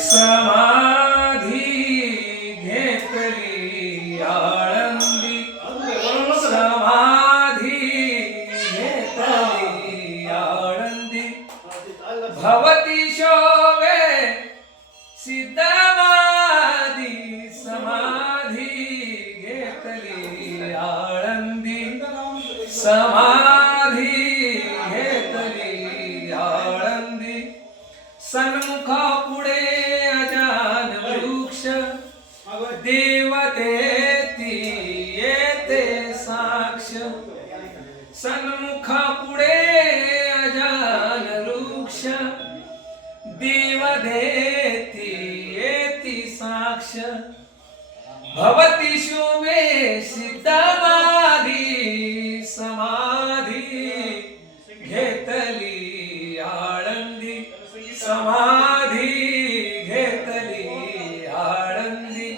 समाधी घेतली आळंदी समाधी घेतली आळंदी भवती शोभे सिद्धमाधी समाधी घेतली आळंदी समाधी घेतली आळंदी सन्मुखा पुढे अजान वृक्ष देवतेती येते साक्ष सन्मुखा पुढे अजान वृक्ष देवतेती येती साक्ष भवती शुभे सिद्धमाधी समाधी घेतली आळंदी समाधी घेतली आळंदी